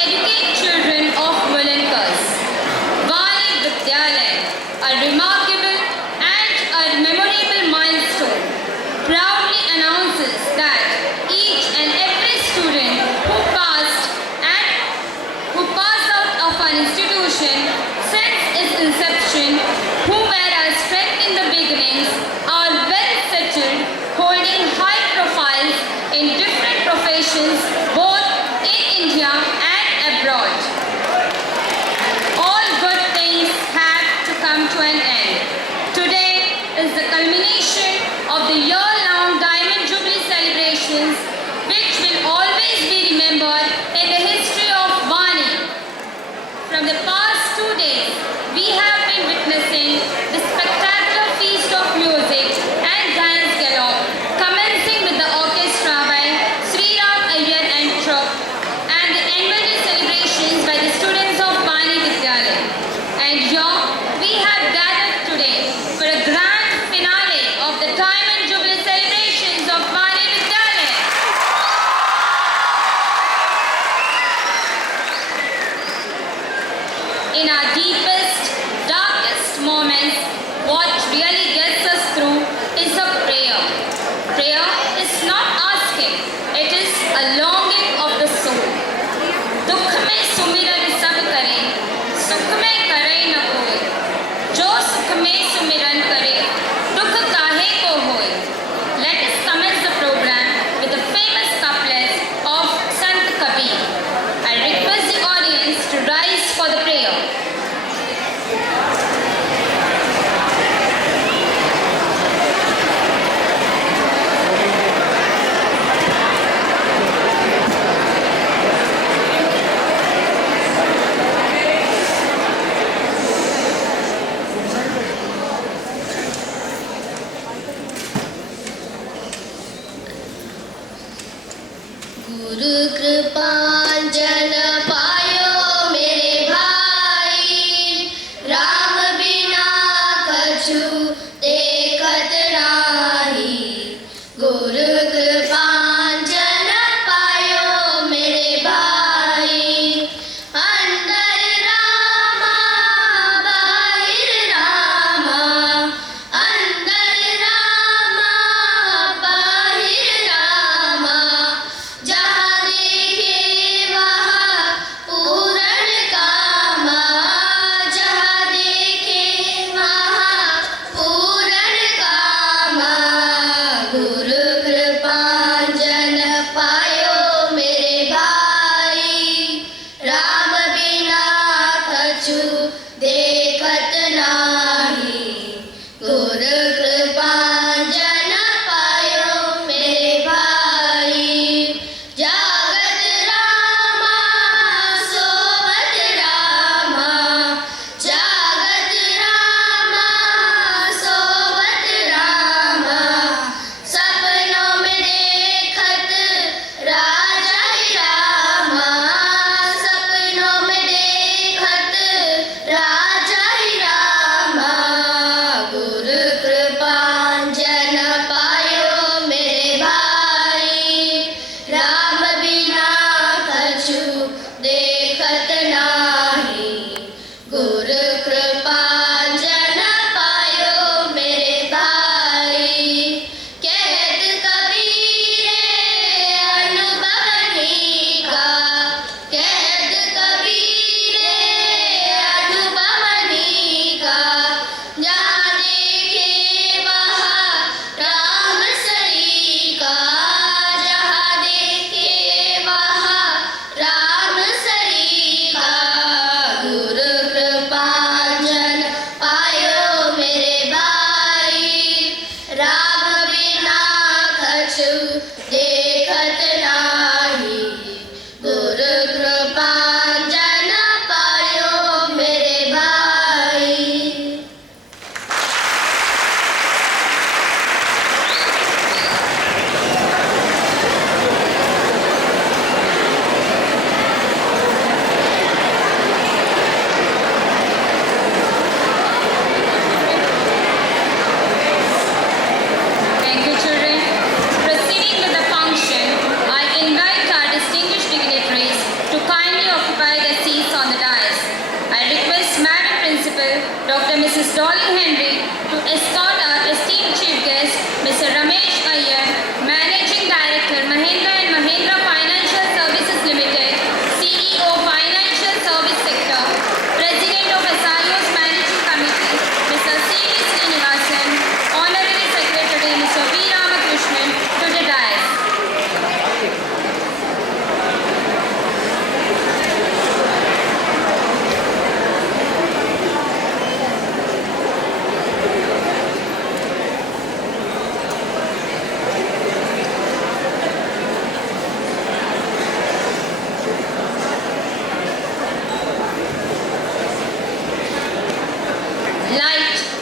educate children of Mulund. Vani Vidyalaya, a remarkable and a memorable milestone, proudly announces that each and every student who passed out of an institution since its inception, who were our strength in the beginnings, are well settled, holding high profiles in different professions both in India and abroad. All good things have to come to an end. Today is the culmination of the year-long Diamond Jubilee celebrations, which will always be remembered in the history of Vani. From the past 2 days, we have been witnessing the spectacular feast of music and dance galore, commencing with the orchestra by Sriram Iyer and Troupe, and the annual day celebrations by the students of Vani Vidyalaya. And here, we have gathered today for a grand finale of the Diamond Jubilee celebrations of Vani Vidyalaya. In our deepest, darkest moments, what really gets us through is a prayer. Prayer is not asking, it is a longing of the soul. दुख में सुमिरन सब करें, सुख में करे न कोई। जो सुख में सुमिरन करे, दुख काहे को होए। Let us commence the program with the famous couplets of Sant Kabir. I request the audience to rise for the prayer.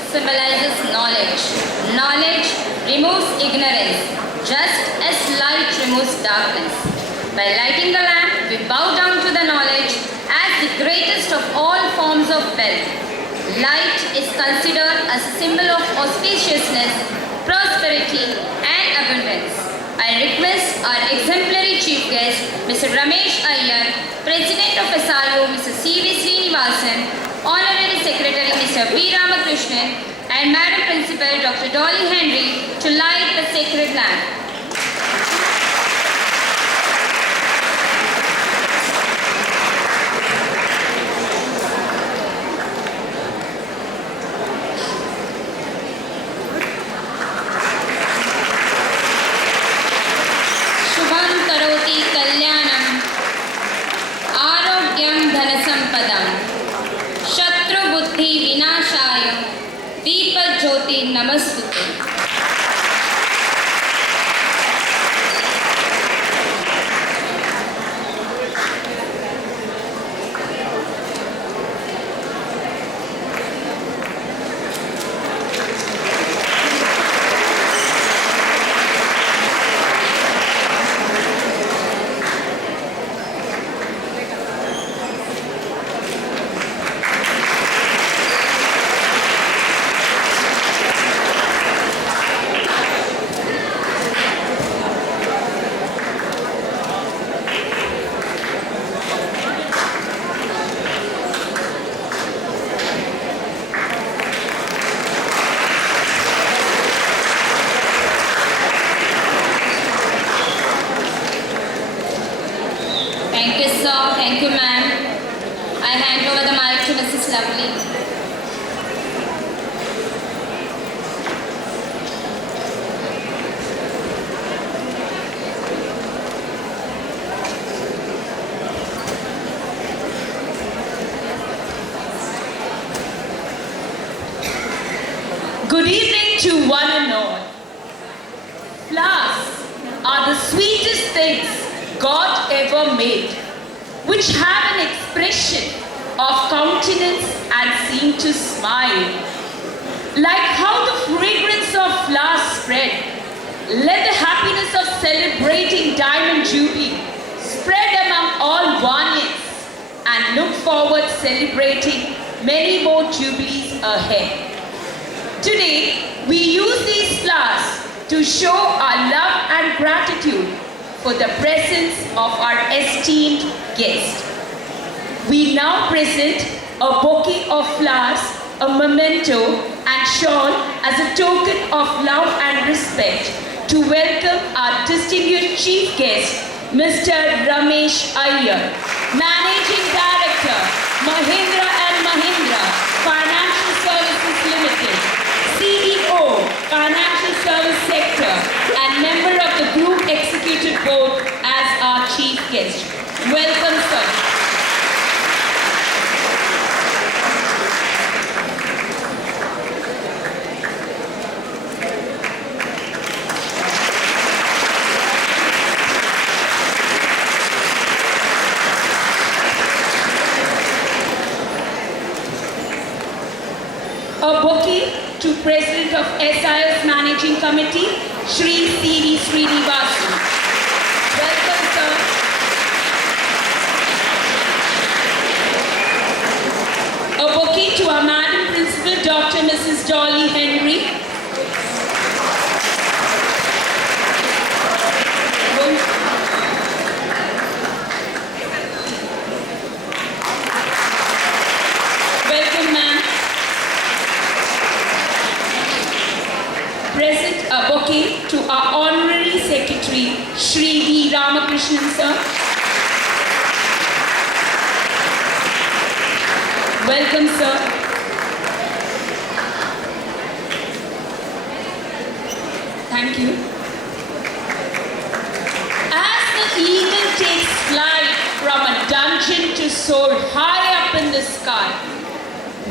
symbolizes knowledge. Knowledge removes ignorance, just as light removes darkness. By lighting the lamp, we bow down to the knowledge as the greatest of all forms of wealth. Light is considered as a symbol of auspiciousness, prosperity, and abundance. I request our exemplary chief guest, Mr. Ramesh Iyer, President of SIO, Mr. C.V. Srinivasan, Honorary Secretary, Mr. V. Ramakrishnan, and Madam Principal, Dr. Dolly Henry, to light the sacred lamp. Namaste. Thank you, ma'am. I hand over the mic to Mrs. Lovely. Good evening to one and all. Flowers are the sweetest things God ever made, which have an expression of countenance and seem to smile. Like how the fragrance of flowers spread, let the happiness of celebrating Diamond Jubilee spread among all Vanians and look forward celebrating many more Jubilees ahead. Today, we use these flowers to show our love and gratitude for the presence of our esteemed guest. We now present a bouquet of flowers, a memento and shawl as a token of love and respect to welcome our distinguished chief guest, Mr. Ramesh Iyer, Managing Director, Mahindra & Mahindra Financial Services Limited, CEO, Financial Service Sector, and member of the Group Executive Board as our chief guest. Welcome, sir. A bouquet to President of SIS Managing Committee, Shri C.V. Srinivasan. Welcome, sir. A bouquet to our Madam Principal, Dr. Mrs. Dolly Henry. Welcome, ma'am. Present a bouquet to our Honorary Secretary, Shri V. Ramakrishnan, sir. Welcome, sir. Thank you. As the eagle takes flight from a dungeon to soar high up in the sky,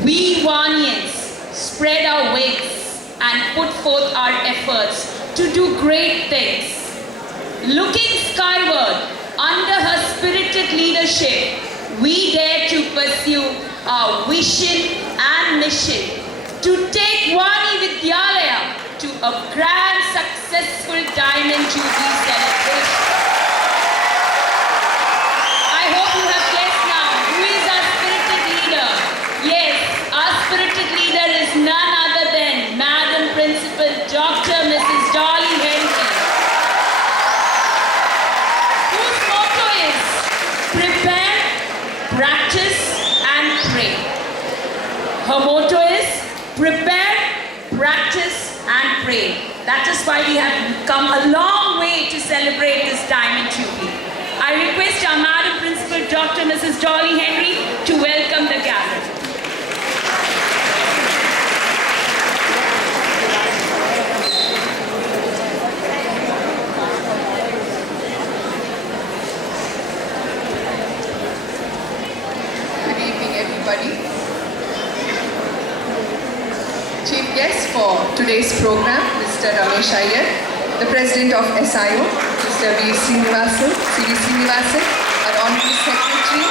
we Vanians spread our wings and put forth our efforts to do great things. Looking skyward, under her spirited leadership, we dare to pursue our vision and mission to to take Vani Vidyalaya to a grand, successful Diamond Jubilee celebration. I hope you have guessed now who is our spirited leader. Yes, our spirited leader is none other than Madam Principal Dr. Mrs. Dolly Henry, whose motto is prepare, practice and pray. Her motto is prepare, practice and pray. That is why we have come a long way to celebrate this Diamond Jubilee. I request our Madam Principal Dr. Mrs. Dolly Henry to welcome the gathering. Good evening, everybody. Chief guest for today's program, Mr. Ramesh Iyer, the President of SIO, Mr. V. Srinivasan, our Honorary Secretary,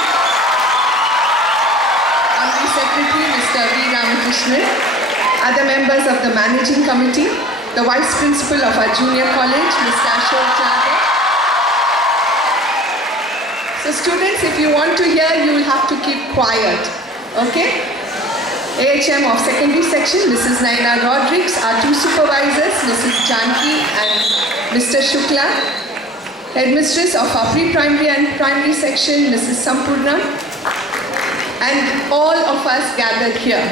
Mr. V. Ramakrishnan, other members of the Managing Committee, the Vice Principal of our Junior College, Mr. Ashok Jadhav. So students, if you want to hear, you will have to keep quiet, okay? AHM of Secondary Section, Mrs. Naina Rodriguez, our two supervisors, Mrs. Janki and Mr. Shukla, Headmistress of our Pre-Primary and Primary Section, Mrs. Sampurna, and all of us gathered here.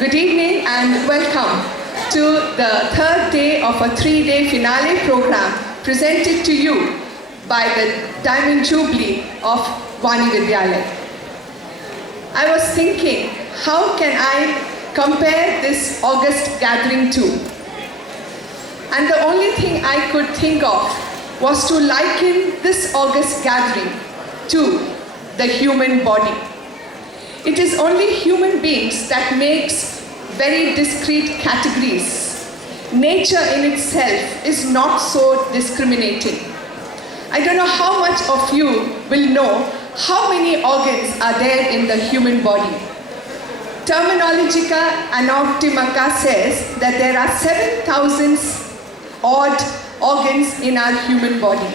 Good evening and welcome to the third day of a 3-day finale program presented to you by the Diamond Jubilee of Vani Vidyalaya. I was thinking, how can I compare this August gathering to? And the only thing I could think of was to liken this August gathering to the human body. It is only human beings that makes very discrete categories. Nature in itself is not so discriminating. I don't know how much of you will know how many organs are there in the human body. Terminologica Anoptimaca says that there are 7,000 odd organs in our human body.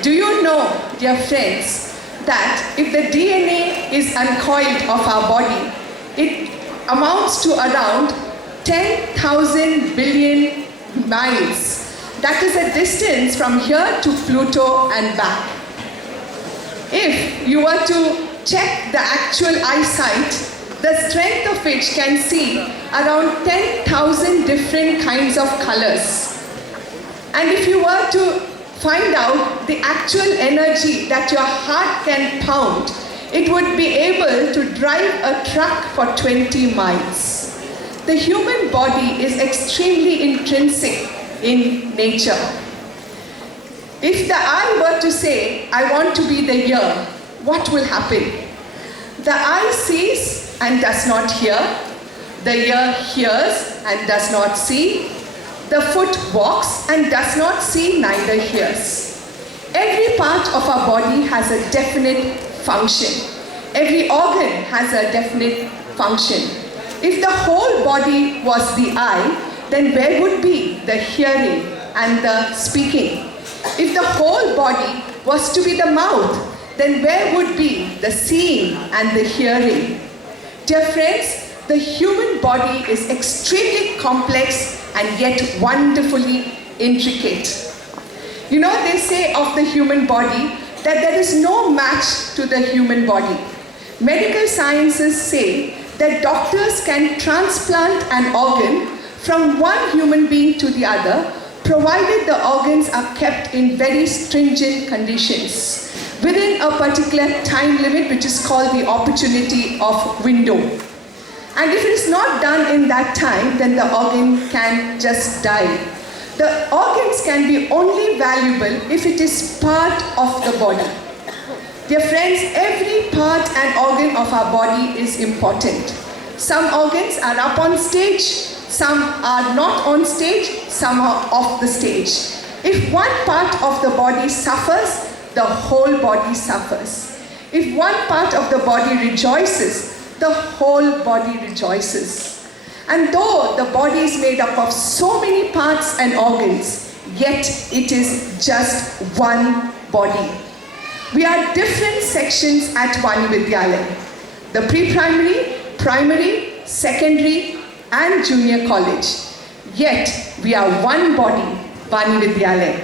Do you know, dear friends, that if the DNA is uncoiled of our body, it amounts to around 10,000 billion miles. That is a distance from here to Pluto and back. If you were to check the actual eyesight, the strength of which can see around 10,000 different kinds of colors. And if you were to find out the actual energy that your heart can pound, it would be able to drive a truck for 20 miles. The human body is extremely intrinsic in nature. If the eye were to say, I want to be the ear, what will happen? The eye sees and does not hear. The ear hears and does not see. The foot walks and does not see, neither hears. Every part of our body has a definite function. Every organ has a definite function. If the whole body was the eye, then where would be the hearing and the speaking? If the whole body was to be the mouth, then where would be the seeing and the hearing? Dear friends, the human body is extremely complex and yet wonderfully intricate. You know, they say of the human body that there is no match to the human body. Medical sciences say that doctors can transplant an organ from one human being to the other, provided the organs are kept in very stringent conditions within a particular time limit, which is called the opportunity of window. And if it is not done in that time, then the organ can just die. The organs can be only valuable if it is part of the body. Dear friends, every part and organ of our body is important. Some organs are up on stage, some are not on stage, some are off the stage. If one part of the body suffers, the whole body suffers. If one part of the body rejoices, the whole body rejoices. And though the body is made up of so many parts and organs, yet it is just one body. We are different sections at Vani Vidyalaya. The pre-primary, primary, secondary and junior college. Yet we are one body, Vani Vidyalaya.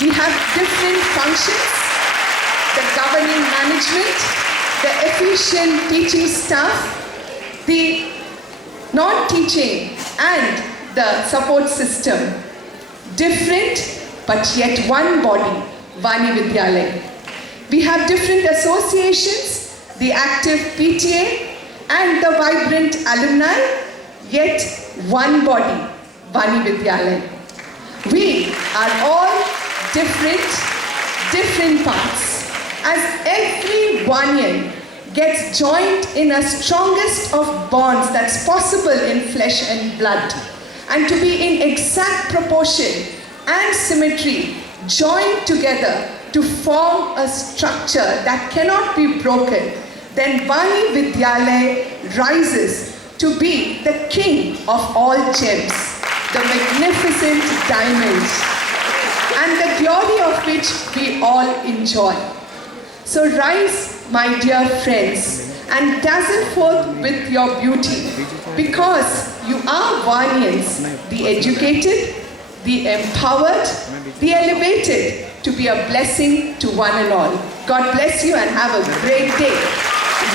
We have different functions, the governing management, the efficient teaching staff, the non-teaching and the support system. Different but yet one body, Vani Vidyalaya. We have different associations, the active PTA and the vibrant alumni, yet one body, Vani Vidyalaya. We are all different parts. As every Vanian gets joined in a strongest of bonds that's possible in flesh and blood, and to be in exact proportion and symmetry, joined together to form a structure that cannot be broken, then Vani Vidyalaya rises to be the king of all gems, the magnificent diamond, and the glory of which we all enjoy. So rise, my dear friends, and dazzle forth with your beauty, because you are Vanians, the educated, the empowered, the elevated, to be a blessing to one and all. God bless you and have a great day.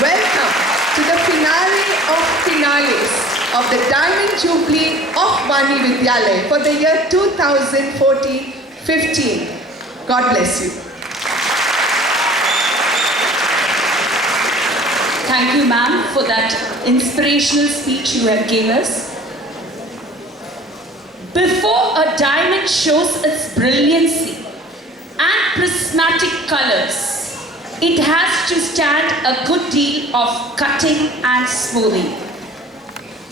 Welcome to the finale of finales of the Diamond Jubilee of Vani Vidyalaya for the year 2014-15. God bless you. Thank you, ma'am, for that inspirational speech you have given us. Before a diamond shows its brilliancy and prismatic colors, it has to stand a good deal of cutting and smoothing.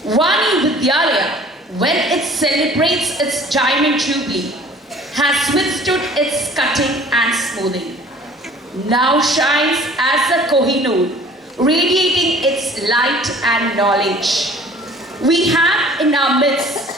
Vani Vidyalaya, when it celebrates its Diamond Jubilee, has withstood its cutting and smoothing. Now shines as a Kohinoor, radiating its light and knowledge. We have in our midst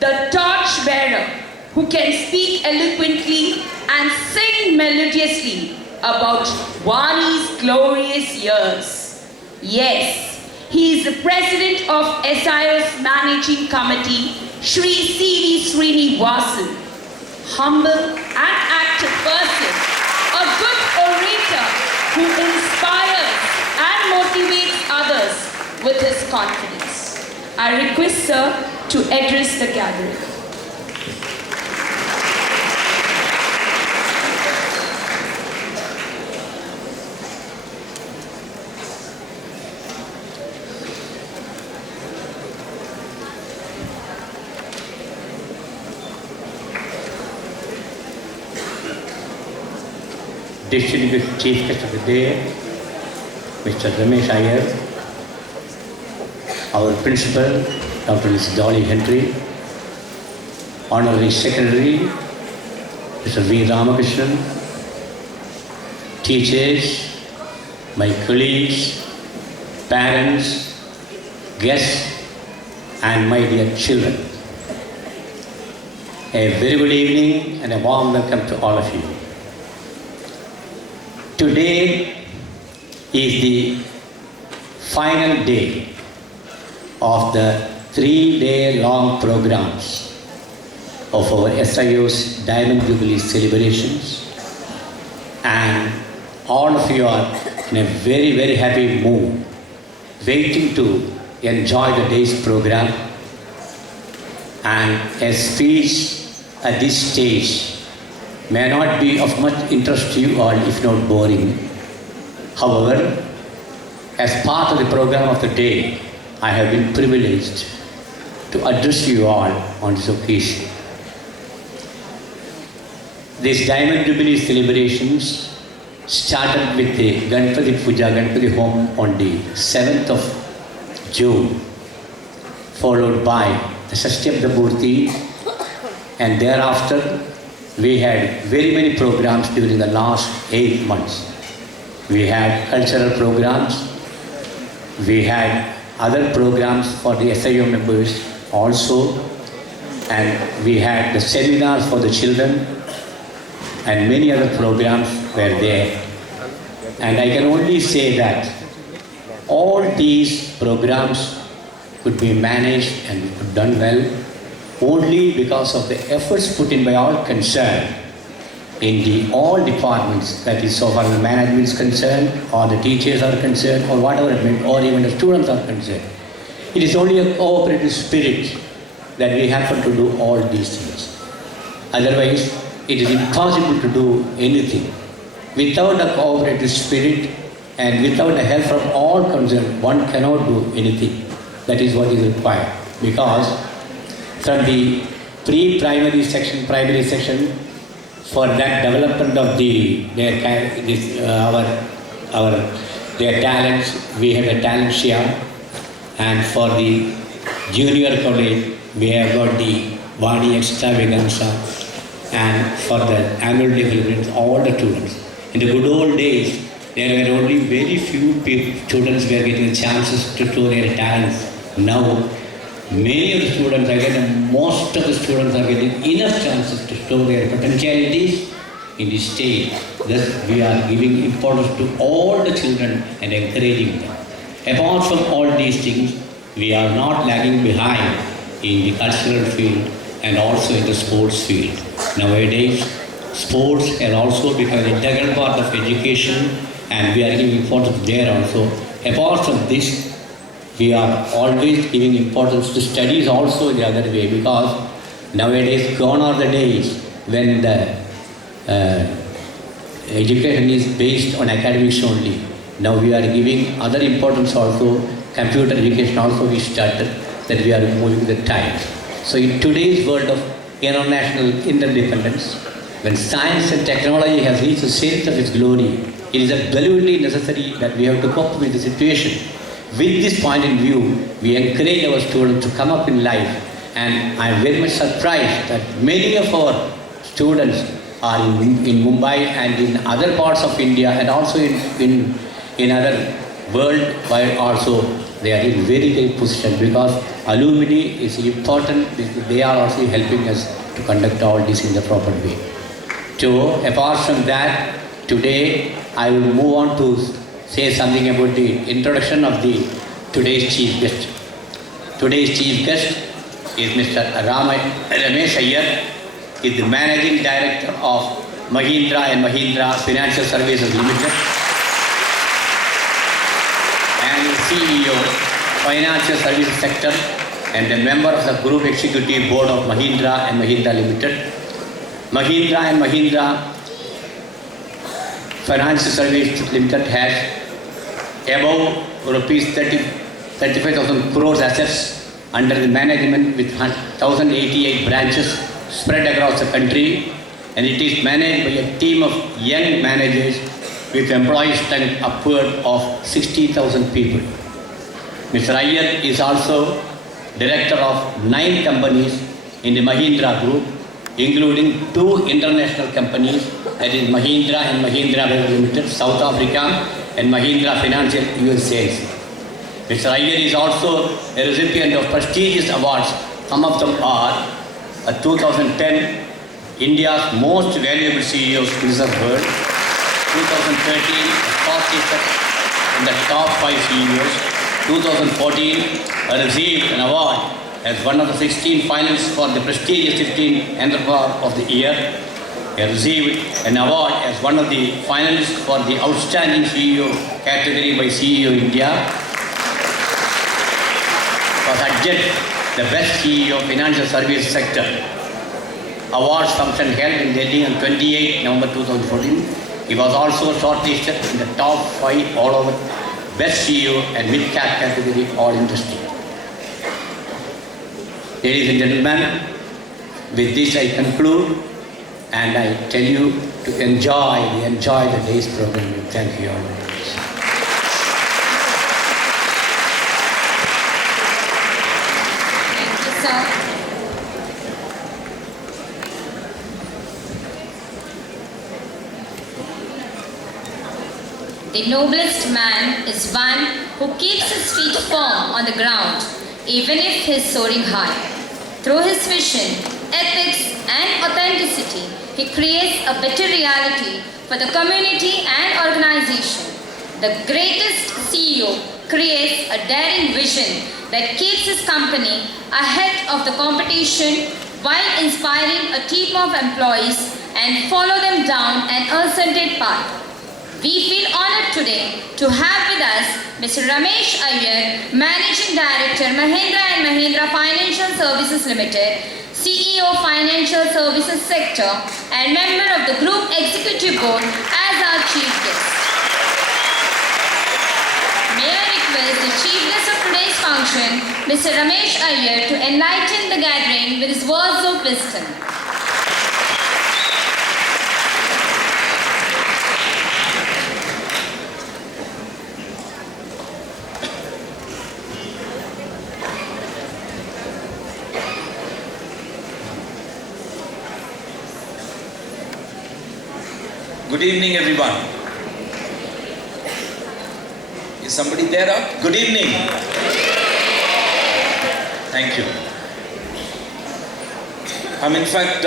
the torch bearer who can speak eloquently and sing melodiously about Vani's glorious years. Yes, he is the president of SIO's managing committee, Shri C.V. Srinivasan. Humble and active person, a good orator who inspires and motivates others with his confidence. I request sir to address the gathering. Distinguished Chief Guest of the Day, Mr. Ramesh Iyer, our Principal, Dr. Ms. Dolly Henry, Honorary Secretary, Mr. V. Ramakrishnan, teachers, my colleagues, parents, guests, and my dear children. A very good evening and a warm welcome to all of you. Today is the final day of the 3-day long programs of our SIO's Diamond Jubilee celebrations, and all of you are in a very, very happy mood, waiting to enjoy the day's program. And a speech at this stage may not be of much interest to you all, if not boring. However, as part of the program of the day, I have been privileged to address you all on this occasion. These Diamond Jubilee celebrations started with the Ganpati Puja, Ganpati Home on the 7th of June, followed by the Shashti of the Murti, and thereafter we had very many programs during the last 8 months. We had cultural programs, we had other programs for the SIO members also, and we had the seminars for the children, and many other programs were there. And I can only say that all these programs could be managed and done well only because of the efforts put in by all concerned in the all departments, that is so far the management is concerned, or the teachers are concerned, or whatever, or even the students are concerned. It is only a cooperative spirit that we happen to do all these things. Otherwise, it is impossible to do anything. Without a cooperative spirit and without the help from all concerned, one cannot do anything. That is what is required. Because from the pre-primary section, primary section, for that development of their talents, we have a talent share, and for the junior college, we have got the Vani extravaganza, and for the annual day celebrations, all the students. In the good old days, there were only very few students were getting chances to show their talents. Now, many of the students are getting, most of the students are getting enough chances to show their potentialities in the state. Thus, we are giving importance to all the children and encouraging them. Apart from all these things, we are not lagging behind in the cultural field and also in the sports field. Nowadays, sports has also become an integral part of education, and we are giving importance there also. Apart from this, we are always giving importance to studies also in the other way, because nowadays gone are the days when the education is based on academics only. Now we are giving other importance also, computer education also we started, that we are moving the time. So in today's world of international interdependence, when science and technology has reached the zenith of its glory, it is absolutely necessary that we have to cope with the situation. With this point in view, we encourage our students to come up in life, and I am very much surprised that many of our students are in Mumbai and in other parts of India, and also in other world wide also they are in very great position, because alumni is important. They are also helping us to conduct all this in the proper way. So apart from that, today I will move on to say something about the introduction of today's chief guest. Today's chief guest is Mr. Ramesh Iyer, is the Managing Director of Mahindra and Mahindra Financial Services Limited and the CEO, Financial Services Sector, and a member of the Group Executive Board of Mahindra and Mahindra Limited. Mahindra and Mahindra Financial Services Limited has above rupees 35,000 crores assets under the management with 1,088 branches spread across the country, and it is managed by a team of young managers with employees strength upward of 60,000 people. Mr. Iyer is also director of 9 companies in the Mahindra Group, including 2 international companies, that is Mahindra and Mahindra Limited, South Africa, and Mahindra Financial USA. Mr. Iyer is also a recipient of prestigious awards. Some of them are a 2010 India's Most Valuable CEOs in the world, 2013 in the top 5 CEOs, 2014 received an award as one of the 16 finalists for the prestigious 15 Entrepreneur of the Year. He received an award as one of the finalists for the Outstanding CEO category by CEO India. Was adjudged the Best CEO Financial Services Sector. Awards function held in Delhi on 28 November 2014. He was also shortlisted in the top 5 all over Best CEO and Mid-Cap category all industry. Ladies and gentlemen, with this I conclude, and I tell you to enjoy the day's program. Thank you all very much. Thank you, sir. The noblest man is one who keeps his feet firm on the ground, even if he is soaring high. Through his vision, ethics, and authenticity, he creates a better reality for the community and organization. The greatest CEO creates a daring vision that keeps his company ahead of the competition while inspiring a team of employees and follow them down an uncertain path. We feel honored today to have with us Mr. Ramesh Iyer, Managing Director, Mahindra & Mahindra Financial Services Limited, CEO Financial Services Sector, and member of the Group Executive Board as our Chief Guest. May I request the Chief Guest of today's function, Mr. Ramesh Iyer, to enlighten the gathering with his words of wisdom. Good evening, everyone. Is somebody there up? Good evening. Thank you. I'm in fact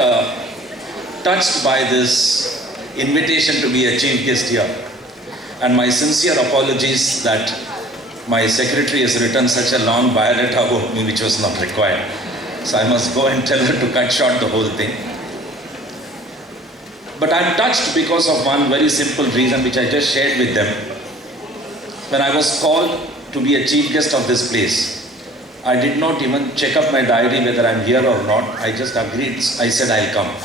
touched by this invitation to be a chief guest here. And my sincere apologies that my secretary has written such a long biodata about me which was not required. So I must go and tell her to cut short the whole thing. But I'm touched because of one very simple reason which I just shared with them. When I was called to be a chief guest of this place, I did not even check up my diary whether I'm here or not. I just agreed. I said I'll come.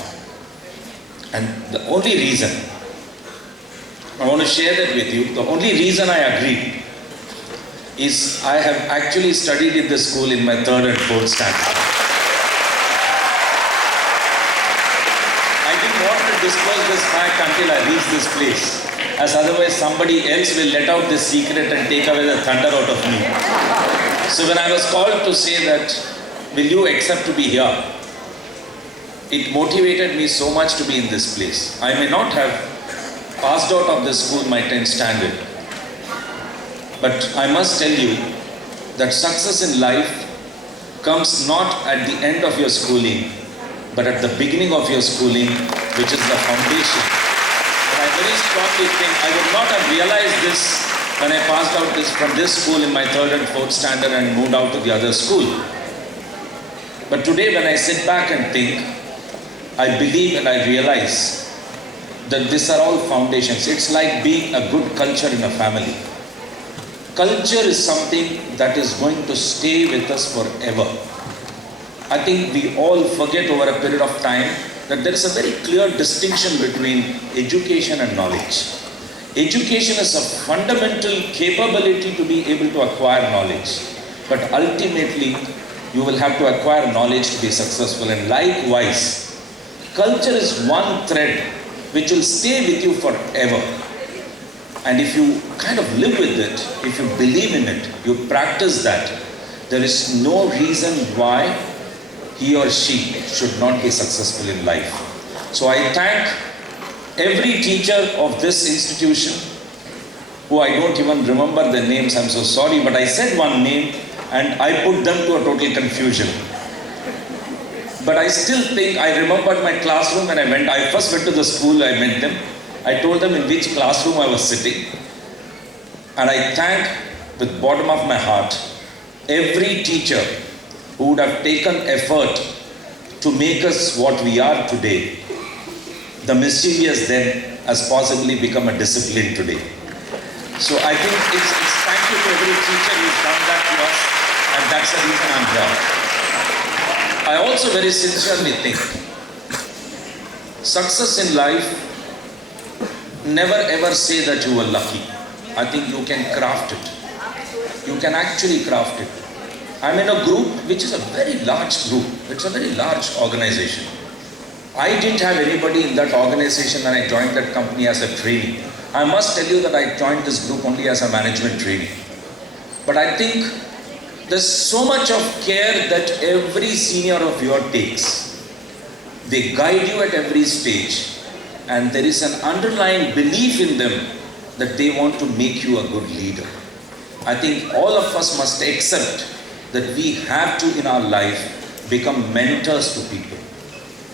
And the only reason, I want to share that with you, the only reason I agreed is I have actually studied in this school in my 3rd and 4th standard. Disclose this fact until I reach this place, as otherwise somebody else will let out this secret and take away the thunder out of me. So when I was called to say that, will you accept to be here? It motivated me so much to be in this place. I may not have passed out of this school my 10th standard, but I must tell you that success in life comes not at the end of your schooling, but at the beginning of your schooling, which is the foundation. And I very strongly think I would not have realized this when I passed out from this school in my 3rd and 4th standard and moved out to the other school. But today when I sit back and think, I believe and I realize that these are all foundations. It's like being a good culture in a family. Culture is something that is going to stay with us forever. I think we all forget over a period of time that there is a very clear distinction between education and knowledge. Education is a fundamental capability to be able to acquire knowledge. But ultimately, you will have to acquire knowledge to be successful. And likewise, culture is one thread which will stay with you forever. And if you kind of live with it, if you believe in it, you practice that, there is no reason why he or she should not be successful in life. So I thank every teacher of this institution, who I don't even remember their names, I'm so sorry, but I said one name and I put them to a total confusion. But I still think I remembered my classroom when I first went to the school, I met them. I told them in which classroom I was sitting. And I thank with bottom of my heart every teacher who would have taken effort to make us what we are today. The mischievous then has possibly become a discipline today. So I think it's thank you to every teacher who's done that to us, and that's the reason I'm here. I also very sincerely think success in life, never ever say that you were lucky. I think you can craft it. You can actually craft it. I'm in a group which is a very large group. It's a very large organization. I didn't have anybody in that organization when I joined that company as a trainee. I must tell you that I joined this group only as a management trainee. But I think there's so much of care that every senior of yours takes. They guide you at every stage. And there is an underlying belief in them that they want to make you a good leader. I think all of us must accept that we have to in our life become mentors to people.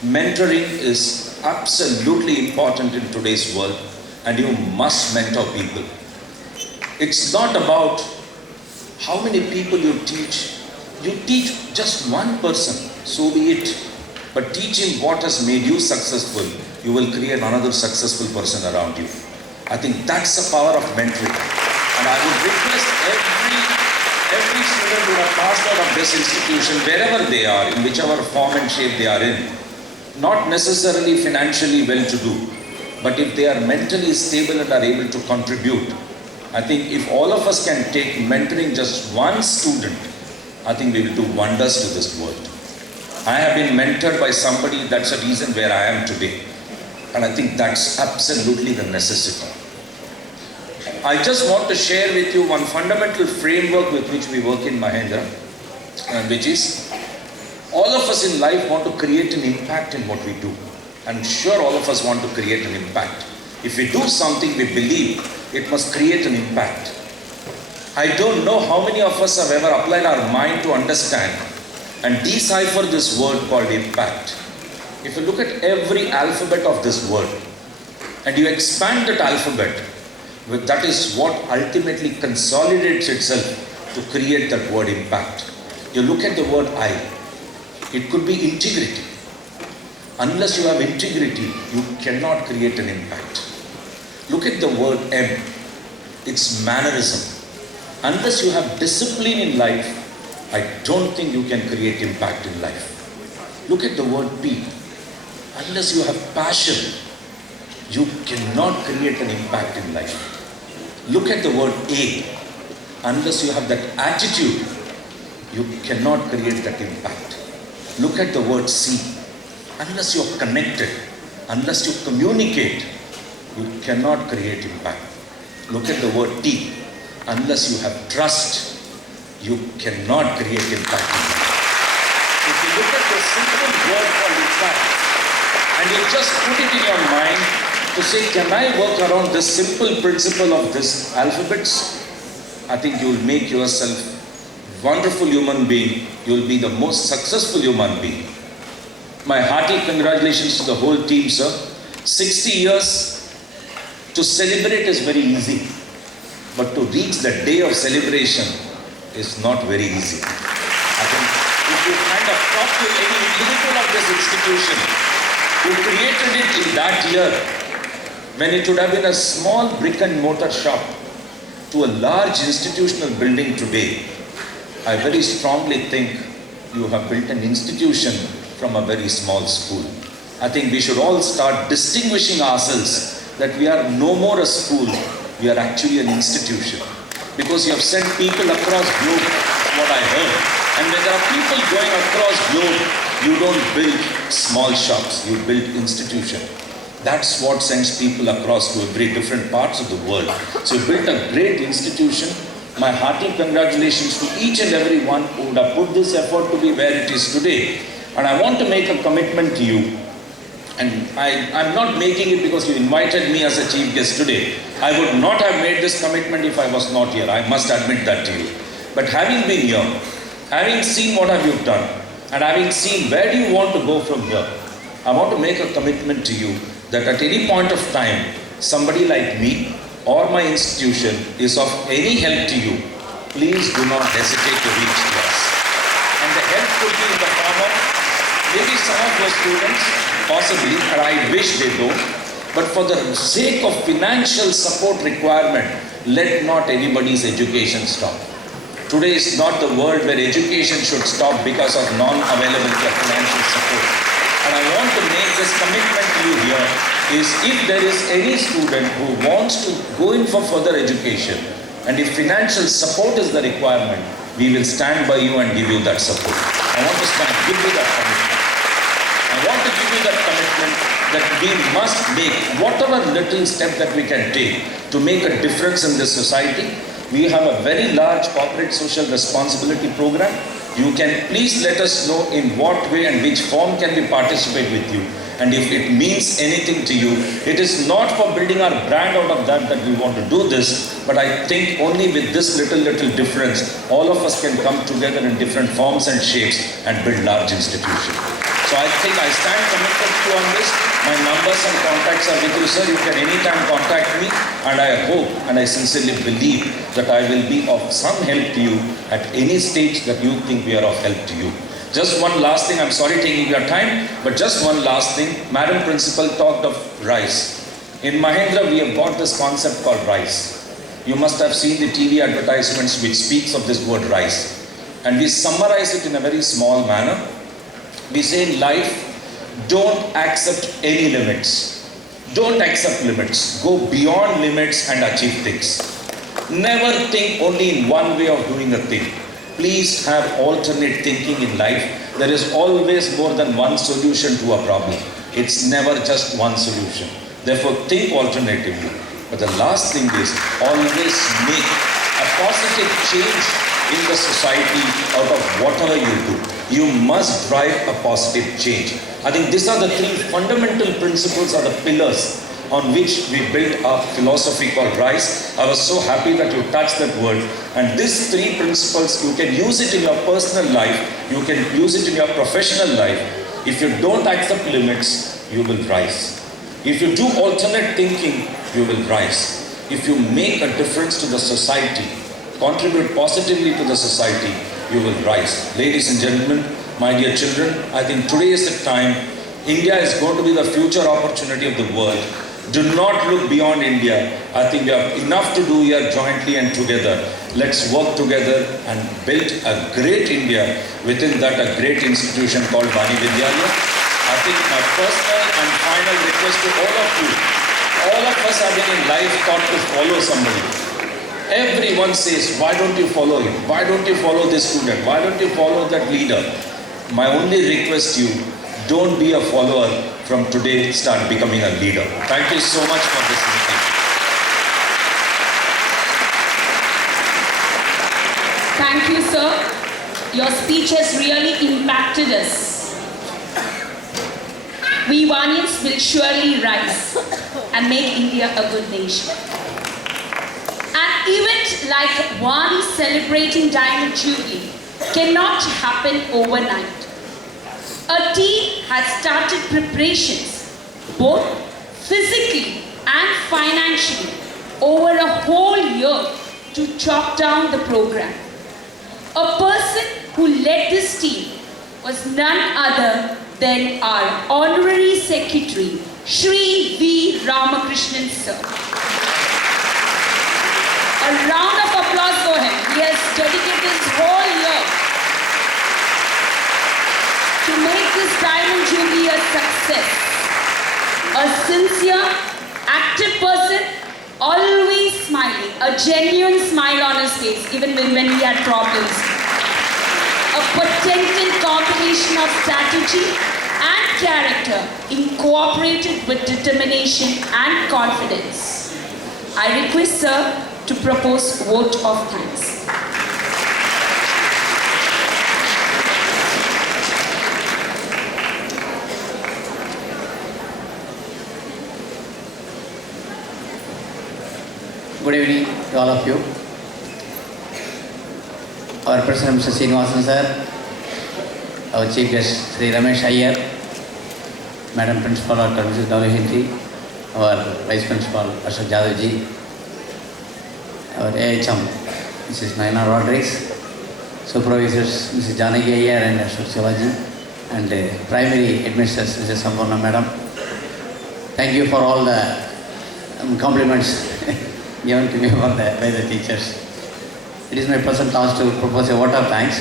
Mentoring is absolutely important in today's world, and you must mentor people. It's not about how many people you teach. You teach just one person, so be it. But teach him what has made you successful, you will create another successful person around you. I think that's the power of mentoring. And I would request every student who have passed out of this institution, wherever they are, in whichever form and shape they are in, not necessarily financially well-to-do, but if they are mentally stable and are able to contribute, I think if all of us can take mentoring just one student, I think we will do wonders to this world. I have been mentored by somebody, that's the reason where I am today. And I think that's absolutely the necessity. I just want to share with you one fundamental framework with which we work in Mahindra, which is all of us in life want to create an impact in what we do. I'm sure all of us want to create an impact. If we do something we believe, it must create an impact. I don't know how many of us have ever applied our mind to understand and decipher this word called impact. If you look at every alphabet of this word and you expand that alphabet, that is what ultimately consolidates itself to create that word impact. You look at the word I, it could be integrity. Unless you have integrity, you cannot create an impact. Look at the word M, it's mannerism. Unless you have discipline in life, I don't think you can create impact in life. Look at the word P. Unless you have passion, you cannot create an impact in life. Look at the word A. Unless you have that attitude, you cannot create that impact. Look at the word C. Unless you are connected, unless you communicate, you cannot create impact. Look at the word T. Unless you have trust, you cannot create impact in life. If you look at the simple word called impact, and you just put it in your mind to say, can I work around this simple principle of this alphabets? I think you will make yourself a wonderful human being. You will be the most successful human being. My hearty congratulations to the whole team, sir. 60 years to celebrate is very easy, but to reach the day of celebration is not very easy. I think if you kind of talk to any individual of this institution who created it in that year, when it would have been a small brick and mortar shop to a large institutional building today, I very strongly think you have built an institution from a very small school. I think we should all start distinguishing ourselves that we are no more a school, we are actually an institution. Because you have sent people across globe, what I heard. And when there are people going across globe, you don't build small shops, you build institution. That's what sends people across to every different parts of the world. So you built a great institution. My hearty congratulations to each and every one who would have put this effort to be where it is today. And I want to make a commitment to you. And I'm not making it because you invited me as a chief guest today. I would not have made this commitment if I was not here. I must admit that to you. But having been here, having seen what have you done, and having seen where do you want to go from here, I want to make a commitment to you that at any point of time, somebody like me or my institution is of any help to you, please do not hesitate to reach to us. And the help could be in the form of maybe some of your students, possibly, and I wish they don't, but for the sake of financial support requirement, let not anybody's education stop. Today is not the world where education should stop because of non-availability of financial support. And I want to make this commitment to you here is if there is any student who wants to go in for further education, and if financial support is the requirement, we will stand by you and give you that support. I want to give you that commitment. I want to give you that commitment that we must make whatever little step that we can take to make a difference in this society. We have a very large corporate social responsibility program. You can please let us know in what way and which form can we participate with you. And if it means anything to you, it is not for building our brand out of that we want to do this, but I think only with this little difference, all of us can come together in different forms and shapes and build large institutions. So I think I stand committed to you on this. My numbers and contacts are with you, sir. You can anytime contact me, and I hope and I sincerely believe that I will be of some help to you at any stage that you think we are of help to you. Just one last thing, I'm sorry taking your time, but just one last thing. Madam Principal talked of rice. In Mahendra, we have got this concept called rice. You must have seen the TV advertisements which speaks of this word rice. And we summarize it in a very small manner. We say in life, don't accept any limits. Don't accept limits. Go beyond limits and achieve things. Never think only in one way of doing a thing. Please have alternate thinking in life. There is always more than one solution to a problem. It's never just one solution. Therefore, think alternatively. But the last thing is, always make a positive change in the society out of whatever you do. You must drive a positive change. I think these are the three fundamental principles, are the pillars on which we built our philosophy called RISE. I was so happy that you touched that word. And these three principles, you can use it in your personal life, you can use it in your professional life. If you don't accept limits, you will rise. If you do alternate thinking, you will rise. If you make a difference to the society, contribute positively to the society, you will rise. Ladies and gentlemen, my dear children, I think today is the time. India is going to be the future opportunity of the world. Do not look beyond India. I think we have enough to do here jointly and together. Let's work together and build a great India, within that a great institution called Vani Vidyalaya. I think my personal and final request to all of us have been in life taught to follow somebody. Everyone says, why don't you follow him? Why don't you follow this student? Why don't you follow that leader? My only request to you, don't be a follower. From today, start becoming a leader. Thank you so much for this meeting. Thank you, sir. Your speech has really impacted us. We Vanians will surely rise and make India a good nation. An event like Vani celebrating Diamond Jubilee cannot happen overnight. A team has started preparations, both physically and financially, over a whole year to chalk down the program. A person who led this team was none other than our Honorary Secretary, Shri V. Ramakrishnan sir. A round of applause for him. He has dedicated his whole year to make this Diamond Jubilee a success. A sincere, active person, always smiling, a genuine smile on his face, even when we had problems. A potent combination of strategy and character, incorporated with determination and confidence. I request sir to propose vote of thanks. Good evening to all of you. Our President Mr. Srinivasan sir, our Chief Guest Sri Ramesh Iyer, Madam Principal Dr. Mrs. Davahinti, our Vice Principal Ashok Jadhav ji, our AHM Mrs. Naina Rodriguez, Supervisors Mrs. Janaki Iyer and Ashok Shivaji, and Primary Administrators Mrs. Sampurna Madam. Thank you for all the compliments given to me by the teachers. It is my pleasant task to propose a vote of thanks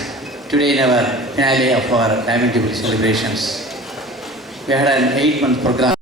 today in our finale of our Diamond Jubilee celebrations. We had an 8-month program.